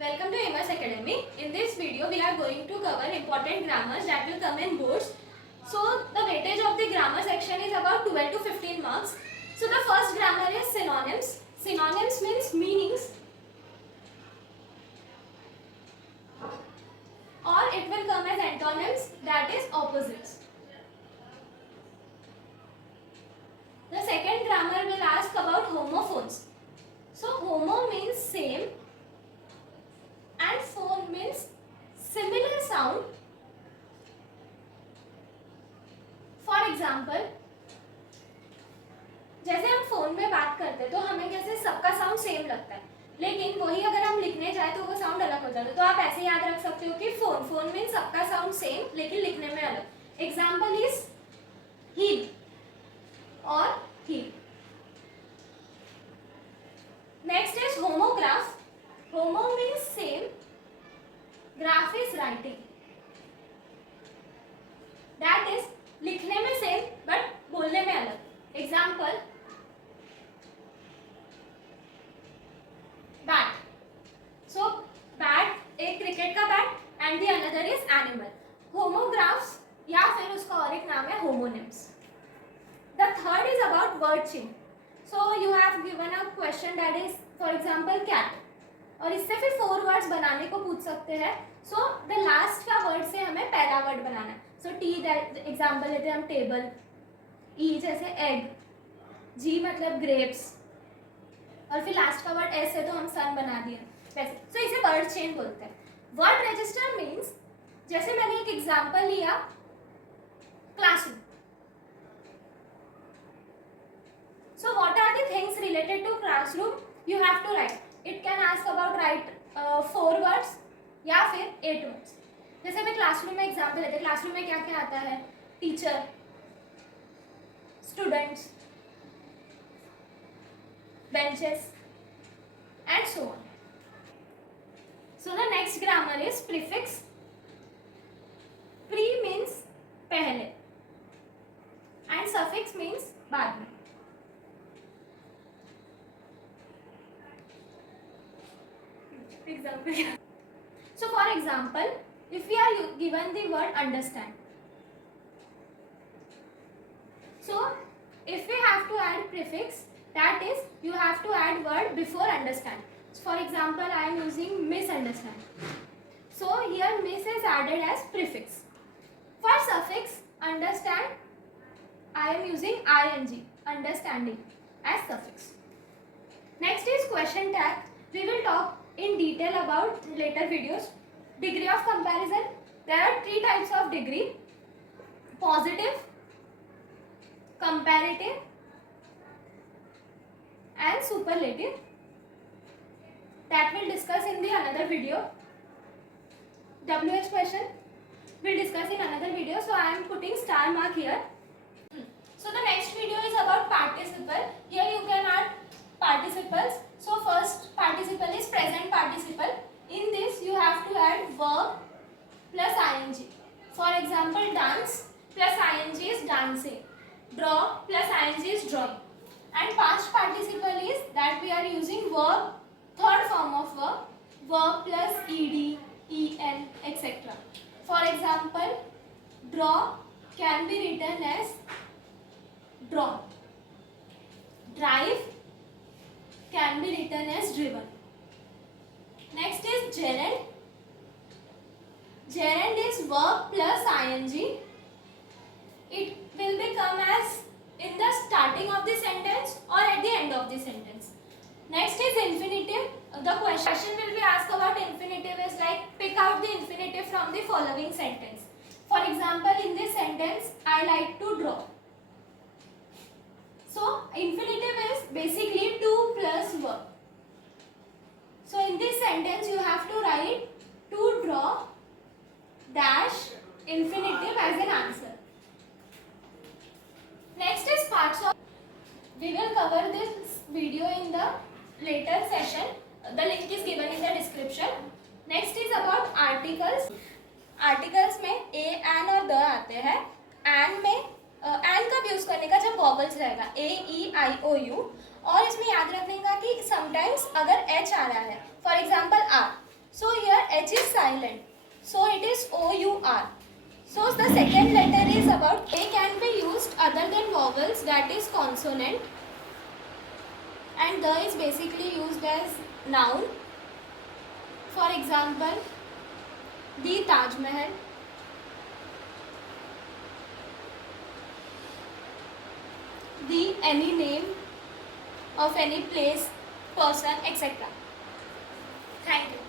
Welcome to Amos Academy. In this video, we are going to cover important grammars that will come in boards. So, the weightage of the grammar section is about 12 to 15 marks. So, the first grammar is synonyms. Synonyms means meanings, or it will come as antonyms, that is opposites. The second grammar will ask about homophones. So, homo means same and phone means similar sound. For example, जैसे हम phone में बात करते हैं तो हमें कैसे सबका साउंड सेम लगता है, लेकिन वही अगर हम लिखने जाए तो वो साउंड अलग हो जाता है. तो आप ऐसे याद रख सकते हो कि फोन मीन सबका साउंड सेम लेकिन लिखने में अलग. एग्जाम्पल इज हील और heel. Next is homograph. Homo means same, graph is writing. That is लिखने में सेम बट बोलने में अलग. Example bat. सो बैट एक क्रिकेट का bat and the another is animal. Homographs या फिर उसका और एक नाम है homonyms. The third is about word change. So you have given a question that is for example cat, और इससे फिर 4 वर्ड्स बनाने को पूछ सकते हैं. सो द लास्ट का वर्ड से हमें पहला वर्ड बनाना है. सो टी एग्जाम्पल लेते हैं हम टेबल. ई जैसे एग, जी मतलब ग्रेप्स, और फिर लास्ट का वर्ड एस है तो हम सन बना दिए वैसे. सो इसे वर्ड चेन बोलते हैं. वर्ड रजिस्टर मीन्स, जैसे मैंने एक एग्जाम्पल लिया classroom. So what are the things related to classroom you have to write. It can ask about write 4 words या फिर 8 वर्ड्स. जैसे मैं क्लासरूम में एग्जाम्पल लेते हैं. क्लासरूम में क्या क्या आता है? Teacher, students, benches and so on. So the next grammar is prefix. Pre means पहले and suffix means बाद में. Example. So for example, if we are given the word understand, so if we have to add prefix, that is you have to add word before understand. So for example, I am using misunderstand. So here miss is added as prefix. For suffix understand, I am using ing, understanding, as suffix. Next is question tag. We will talk in detail about later videos. Degree of comparison. There are 3 types of degree: positive, comparative and superlative. That we'll discuss in the another video. WH question we'll discuss in another video, so I am putting star mark here. So the next video is about participle. Here you can add participles. So first participle is present participle. In this you have to add verb plus ing. For example, dance plus ing is dancing. Draw plus ing is drawing. And past participle is that we are using verb, third form of verb plus ed, en, etc. For example, draw can be written as drawn. Drive can be written as driven. Next is gerund. Gerund is verb plus ing. It will become as in the starting of the sentence or at the end of the sentence. Next is infinitive. The question will be asked about infinitive is like pick out the infinitive from the following sentence. For example, in this sentence, I like to draw. So infinitive is basically to plus verb. So in this sentence you have to write to draw dash infinitive as an answer. Next is parts of. We will cover this video in the later session. The link is given in the description. Next is about articles. Articles में a, an और the आते हैं. And में and कब use करने का? जब vowels रहेगा a, e, i, o, u. और इसमें याद रखने का कि समटाइम्स अगर h आ रहा है, for example R, silent. So it is O-U-R. So the second letter is about A can be used other than vowels, that is consonant. And the is basically used as noun. For example, the Taj Mahal, the any name of any place, person, etc. Thank you.